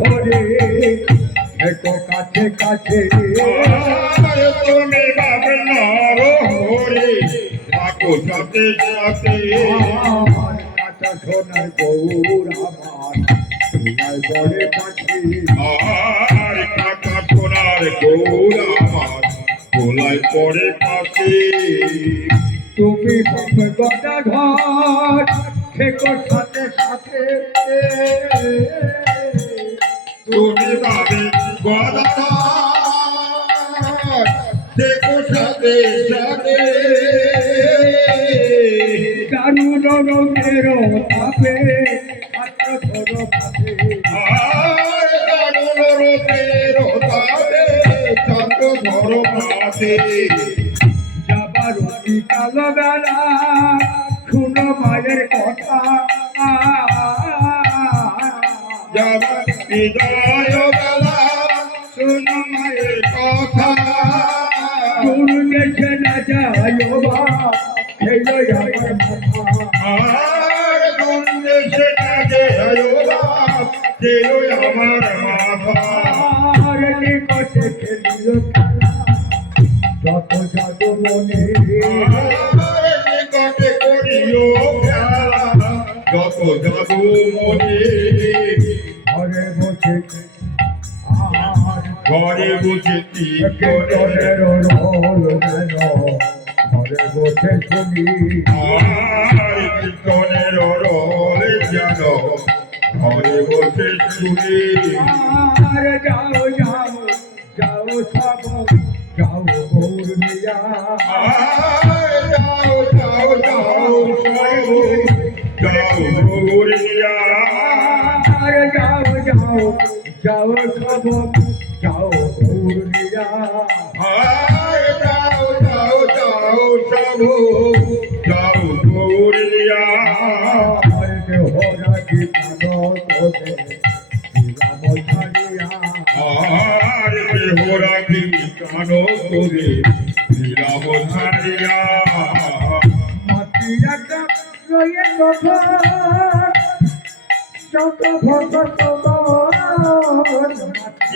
হরে একো কাছে কাছে তুমি বাবা নর হরে থাকো সাথে সাথে আমার কাটা সোনার গৌর আমার তোমার বড়ে পাখি আর কাকা সোনার গৌর আমার গোলায় পড়ে পাশে তুমি বাবা গদা ঘর থেকো সাথে সাথে তুমি বাবে গদাধর দেখো সাথে সাথে দারুণ রঙের তাপে হাত ধরো পাশে আর দারুণ রূপের তাবে চন্দ্র ধরো পাশে যাবার অতি কালো বেলা শুনো মায়ের কথা যাবার হৃদয় বেলা শুনো মায়ের কথা গুরু দেশে না যায় খেলো আমার মাথা আর গুণে সেটা যে বাপ দেও আমার মাথা আর নিকটে খেলিল যত জাদু মনে আর নিকটে করিও খেলা যত জাদু মনে ঘরে বসে আর ঘরে বসে কি করে কীর্তনের রোল যেন ঘরে বসে শুনি আর কীর্তনের রোল যেন ঘরে বসে শুনি আর যাও যাও যাও সব যাও গৌর মিয়া আর যাও যাও যাও সব যাও গৌরিয়া আর যাও যাও যাও সব যাও গৌর মিয়া আর যাও যাও যাও সব যাও গৌরিয়া আর দেহ রাখি প্রাণ তোতে দিলাম ছাড়িয়া আর দেহরা কি কান করে দিলাম ছাড়িয়া মাটিয়া রয়ে কথা যত ভগত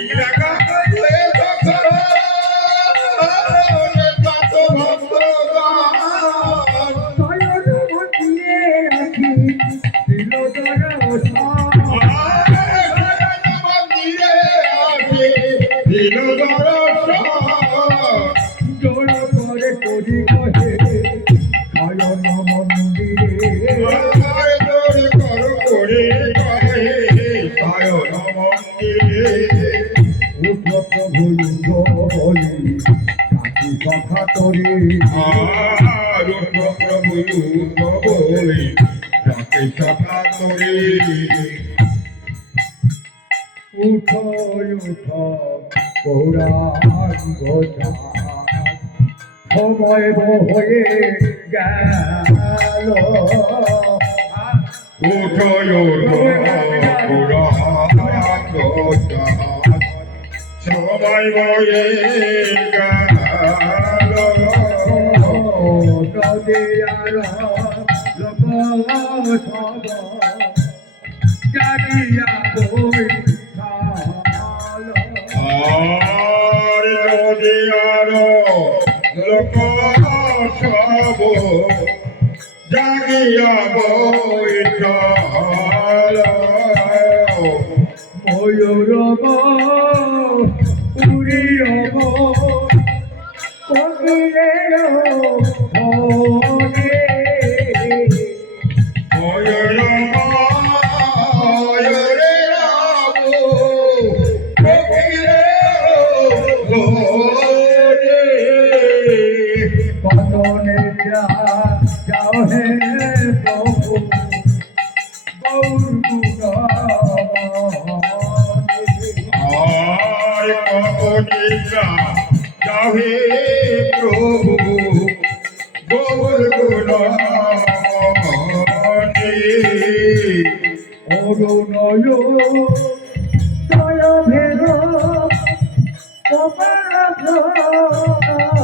ইলাকা হইলে সখর যত ভক্তগণ নয়ন মন্দিরে রাখি দিল দরসা মন্দিরে আসে দিল দর্শন জোড় করে করি কহে নয়ন মন্দিরে জোর কর করে কহে সায়ন মন্দিরে উঠ প্রভু বলি কাকি সখা তরে আর প্রভু বলি যাকে সভা করে উঠ উঠ গৌরাঙ্গ সময় হয়ে গেল সবাই বয়ে গেল নদিয়ার লোক সব জানিয়া বই খাল আর যদি আরো লোক সব জাগিয়া বৈঠাল ময়ূরব পুরীরব কোকিলের ভরে ময়ূর ময়ূরে রাম কোকিলে ঘোরে কদনে যাও হে প্রভু গৌর আর কবনিকা যাবে প্রভু গৌর গুণামণি অরুণয় জয় ভেদ কপাল অরুণয়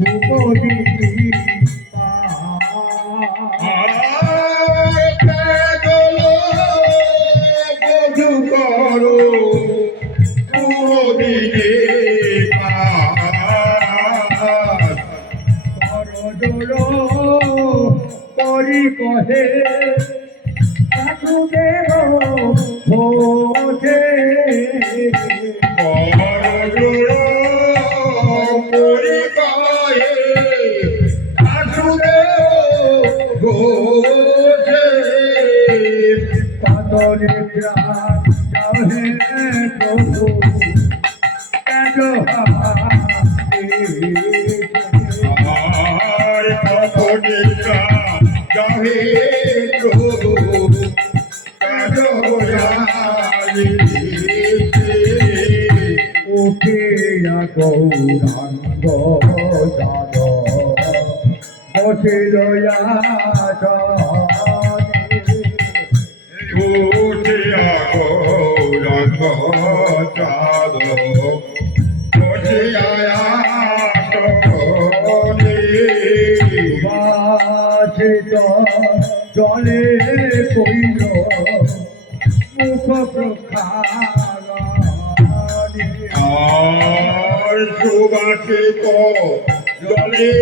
শুভদিনী বধু করো দিনে করি কহে বাসুদেব ঘোষে করি কয়ে ঘোষে পাতরে প্রাণ যাহে প্রভু কেন আমার পাতরে প্রাণ যাহে প্রভু কেন ওকে গৌরাঙ্গ যাদ বসিল উঠিয়া গৌরঙ্গ চাঁদ বাসিত জলে কইল মুখ প্রখাল আর সুবাসিত জলে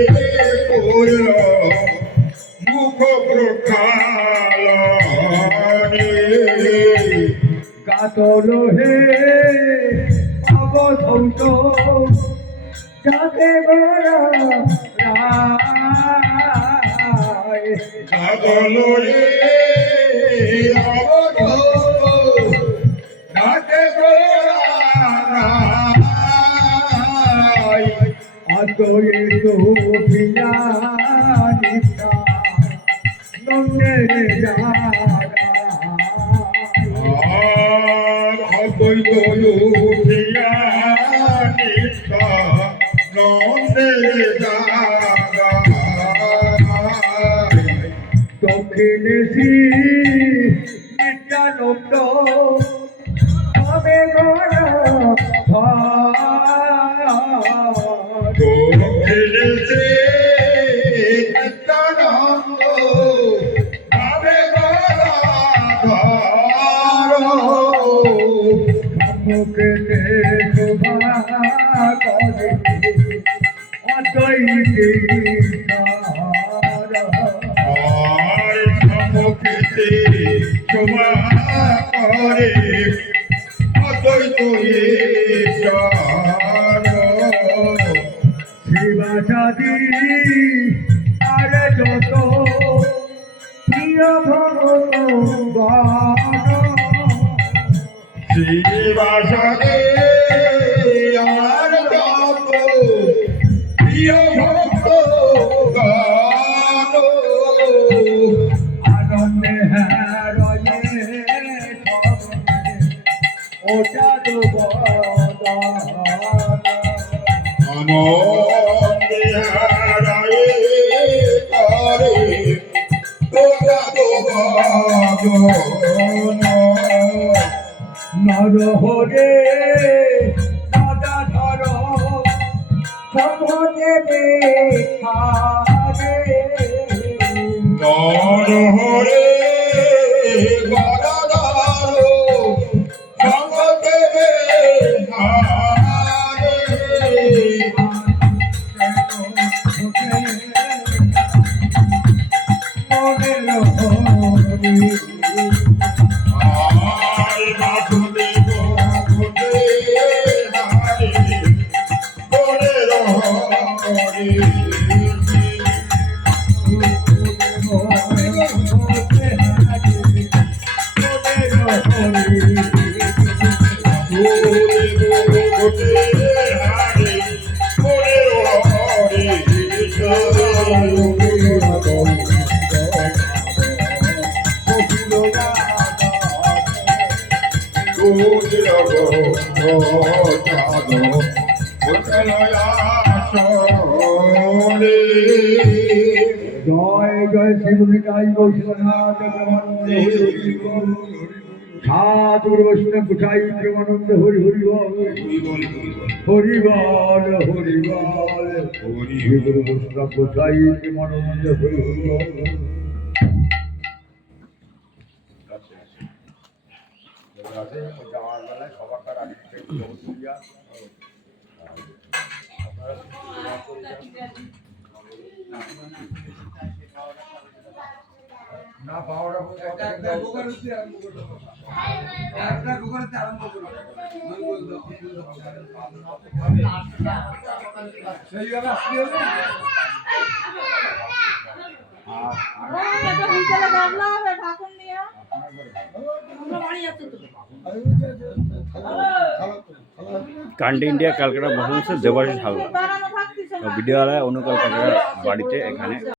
করল মুখ প্রখাল কাতল হে অবধৌত যাতে রায় কাতল রে আতয়ে তো ভিয়া নিতা নন্দে দক্ষিণে শ্রী নিত্যানন্দ তবে গণ মুখে শোভা করে অদ্বৈতী শোভা করে অদ্বৈত শিবাসাদি আর যত প্রিয় ভগবান শ্রীবাসনে আমার যত প্রিয় ভক্ত গান আনন্দে হারয়ে ওটা তো আনন্দে হারায়ে করে তোরা তো ভগবান নর হরে দাদা ধর সভে দেখারে নর হরে গদাধর সঙ্গতে জয় জয় শিবনিকাই বৈষ্ণনাথ সাধুর বৈষ্ণব গোসাই প্রেমানন্দ হরি হরি বল হরি বল হরি বল হরি শ্রী গুরু বৈষ্ণব গোসাই কি মনোমঞ্জ হরি হরি না পাওয়াটা কান্টি ইন্ডিয়া ক্যালকাটা বসে দেবাশিস হালদার ভিডিও আলায় অনুকাল কাকার বাড়িতে এখানে